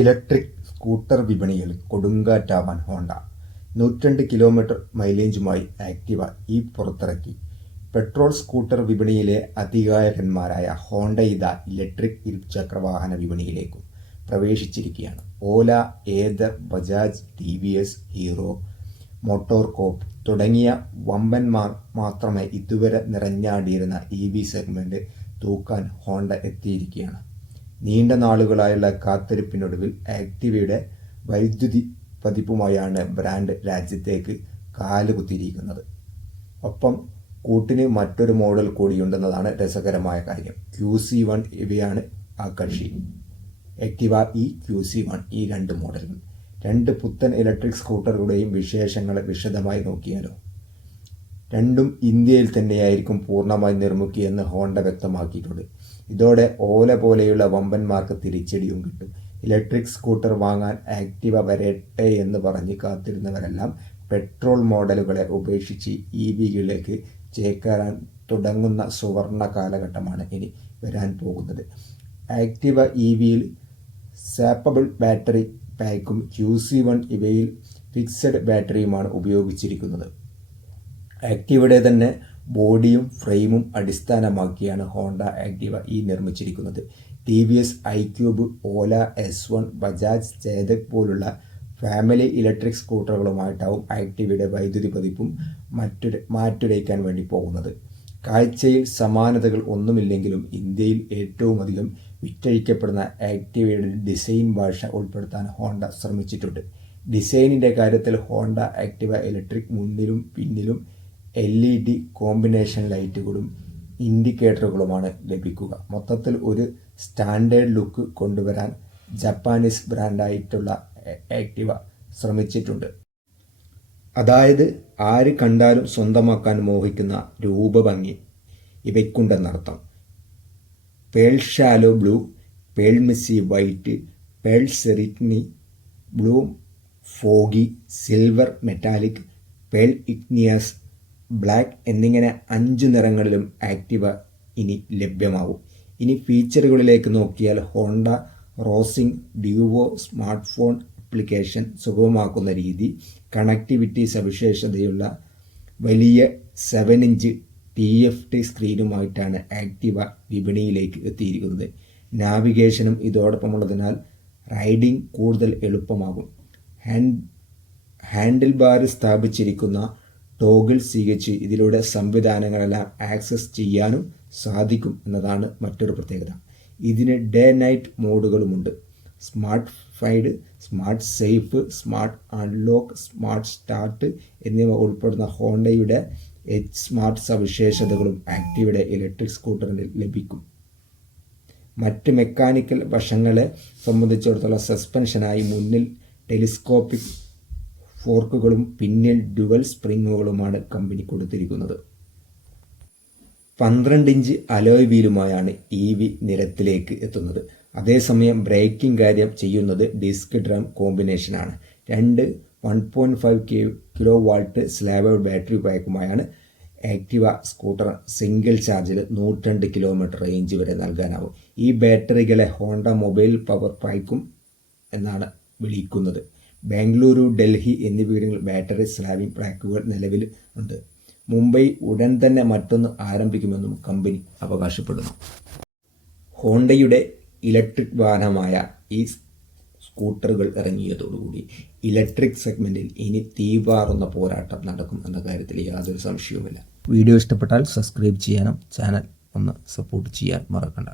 Electric scooter വിപണിയിൽ കൊടുങ്കാറ്റാവാൻ Honda. 102 kilometre മൈലേജുമായി Activa പുറത്തിറക്കി. Petrol scooter വിപണിയിലെ അതികായന്മാരായ ഹോണ്ട ഇലക്ട്രിക് ഇരുചക്രവാഹന വിപണിയിലേക്കും പ്രവേശിച്ചിരിക്കുകയാണ്. ഓല, ഏതർ, ബജാജ്, ടി.വി.എസ്, ഹീറോ മോട്ടോർകോപ്പ് തുടങ്ങിയ വമ്പന്മാർ മാത്രമേ ഇതുവരെ നിറഞ്ഞാടിയിരുന്ന സെഗ്മെന്റ് തൂക്കാൻ ഹോണ്ട എത്തിയിരിക്കുകയാണ്. നീണ്ട നാളുകളായുള്ള കാത്തിരിപ്പിനൊടുവിൽ ആക്ടിവയുടെ വൈദ്യുതി പതിപ്പുമായാണ് ബ്രാൻഡ് രാജ്യത്തേക്ക് കാലുകുത്തിയിരിക്കുന്നത്. ഒപ്പം കൂട്ടിന് മറ്റൊരു മോഡൽ കൂടിയുണ്ടെന്നതാണ് രസകരമായ കാര്യം. QC1 ഇവയാണ് ആ കക്ഷി. ആക്ടിവ QC1 ഈ രണ്ട് മോഡലുകൾ. രണ്ട് പുത്തൻ ഇലക്ട്രിക് സ്കൂട്ടറുകളുടെയും വിശേഷങ്ങളെ വിശദമായി നോക്കിയാലോ. രണ്ടും ഇന്ത്യയിൽ തന്നെയായിരിക്കും പൂർണ്ണമായി നിർമ്മിക്കുകയെന്ന് ഹോണ്ട വ്യക്തമാക്കിയിട്ടുണ്ട്. ഇതോടെ ഓല പോലെയുള്ള വമ്പന്മാർക്ക് തിരിച്ചടിയും കിട്ടും. ഇലക്ട്രിക് സ്കൂട്ടർ വാങ്ങാൻ ആക്ടിവ വരട്ടെ എന്ന് പറഞ്ഞ് കാത്തിരുന്നവരെല്ലാം പെട്രോൾ മോഡലുകളെ ഉപേക്ഷിച്ച് EVകളിലേക്ക് ചേക്കേറാൻ തുടങ്ങുന്ന സുവർണ കാലഘട്ടമാണ് ഇനി വരാൻ പോകുന്നത്. ആക്ടിവ EVയിൽ സ്വാപ്പബിൾ ബാറ്ററി പാക്കും QC1 ഇവയിൽ ഫിക്സഡ് ബാറ്ററിയുമാണ് ഉപയോഗിച്ചിരിക്കുന്നത്. ആക്ടിവയുടെ തന്നെ ബോഡിയും ഫ്രെയിമും അടിസ്ഥാനമാക്കിയാണ് ഹോണ്ട ആക്ടിവ നിർമ്മിച്ചിരിക്കുന്നത്. TVS iQube, ഓല S1, ബജാജ് ചേതക് പോലുള്ള ഫാമിലി ഇലക്ട്രിക് സ്കൂട്ടറുകളുമായിട്ടാവും ആക്ടിവയുടെ വൈദ്യുതി പതിപ്പും മാറ്റുരയ്ക്കാൻ വേണ്ടി പോകുന്നത്. കാഴ്ചയിൽ സമാനതകൾ ഒന്നുമില്ലെങ്കിലും ഇന്ത്യയിൽ ഏറ്റവും അധികം വിറ്റഴിക്കപ്പെടുന്ന ആക്ടിവയുടെ ഡിസൈൻ ഭാഷ ഉൾപ്പെടുത്താൻ ഹോണ്ട ശ്രമിച്ചിട്ടുണ്ട്. ഡിസൈനിൻ്റെ കാര്യത്തിൽ ഹോണ്ട ആക്ടിവ ഇലക്ട്രിക് മുന്നിലും പിന്നിലും LED കോമ്പിനേഷൻ ലൈറ്റുകളും ഇൻഡിക്കേറ്ററുകളുമാണ് ലഭിക്കുക. മൊത്തത്തിൽ ഒരു സ്റ്റാൻഡേർഡ് ലുക്ക് കൊണ്ടുവരാൻ ജപ്പാനീസ് ബ്രാൻഡായിട്ടുള്ള ആക്ടിവ ശ്രമിച്ചിട്ടുണ്ട്. അതായത് ആര് കണ്ടാലും സ്വന്തമാക്കാൻ മോഹിക്കുന്ന രൂപഭംഗി ഇവയ്ക്കുണ്ടെന്നർത്ഥം. Pearl shallow blue, pearl misty white, pearl serenity blue, foggy, silver metallic, pearl igneous, black എന്നിങ്ങനെ 5 നിറങ്ങളിലും ആക്ടിവ ഇനി ലഭ്യമാവും. ഇനി ഫീച്ചറുകളിലേക്ക് നോക്കിയാൽ Honda RoadSync Duo smart phone application സുഗമമാക്കുന്ന രീതി, കണക്ടിവിറ്റി സവിശേഷതയുള്ള വലിയ 7-ഇഞ്ച് TFT സ്ക്രീനുമായിട്ടാണ് ആക്ടിവ വിപണിയിലേക്ക് എത്തിയിരിക്കുന്നത്. നാവിഗേഷനും ഇതോടൊപ്പമുള്ളതിനാൽ റൈഡിംഗ് കൂടുതൽ എളുപ്പമാകും. ഹാൻഡിൽ ബാർ സ്ഥാപിച്ചിരിക്കുന്ന ടോഗിൾ സ്വീകരിച്ച് ഇതിലൂടെ സംവിധാനങ്ങളെല്ലാം ആക്സസ് ചെയ്യാനും സാധിക്കും എന്നതാണ് മറ്റൊരു പ്രത്യേകത. ഇതിന് ഡേ നൈറ്റ് മോഡുകളുമുണ്ട്. Smart find, smart safe, smart unlock, smart start എന്നിവ ഉൾപ്പെടുന്ന ഹോണ്ടയുടെ സ്മാർട്ട് സവിശേഷതകളും ആക്ടിവയുടെ ഇലക്ട്രിക് സ്കൂട്ടറിന് ലഭിക്കും. മറ്റ് മെക്കാനിക്കൽ വശങ്ങളെ സംബന്ധിച്ചിടത്തോളം സസ്പെൻഷനായി മുന്നിൽ ടെലിസ്കോപ്പിക് ഫോർക്കുകളും പിന്നിൽ ഡ്യുവൽ സ്പ്രിങ്ങുകളുമാണ് കമ്പനി കൊടുത്തിരിക്കുന്നത്. 12-ഇഞ്ച് അലോയ് വീലുമായാണ് നിരത്തിലേക്ക് എത്തുന്നത്. അതേസമയം ബ്രേക്കിംഗ് കാര്യം ചെയ്യുന്നത് ഡിസ്ക് ഡ്രം കോമ്പിനേഷനാണ്. 1.5 കിലോവാട്ട് സ്ലാബ് ബാറ്ററി പാക്കുമായാണ് ആക്ടിവ സ്കൂട്ടർ സിംഗിൾ ചാർജിൽ 102 കിലോമീറ്റർ റേഞ്ച് വരെ നൽകാനാവും. ഈ ബാറ്ററികളെ ഹോണ്ട മൊബൈൽ പവർ പാക്കും എന്നാണ് വിളിക്കുന്നത്. ബാംഗ്ലൂരു, ഡൽഹി എന്നിവിടങ്ങളിൽ ബാറ്ററി സ്ലാബിംഗ് പാക്കുകൾ നിലവിൽ ഉണ്ട്. മുംബൈ ഉടൻ തന്നെ മറ്റൊന്ന് ആരംഭിക്കുമെന്നും കമ്പനി അവകാശപ്പെടുന്നു. ഹോണ്ടയുടെ ഇലക്ട്രിക് വാഹനമായ സ്കൂട്ടറുകൾ ഇറങ്ങിയതോടുകൂടി ഇലക്ട്രിക് സെഗ്മെന്റിൽ ഇനി തീപാറുന്ന പോരാട്ടം നടക്കും എന്ന കാര്യത്തിൽ യാതൊരു സംശയവുമില്ല. വീഡിയോ ഇഷ്ടപ്പെട്ടാൽ സബ്സ്ക്രൈബ് ചെയ്യാനും ചാനൽ ഒന്ന് സപ്പോർട്ട് ചെയ്യാൻ മറക്കണ്ട.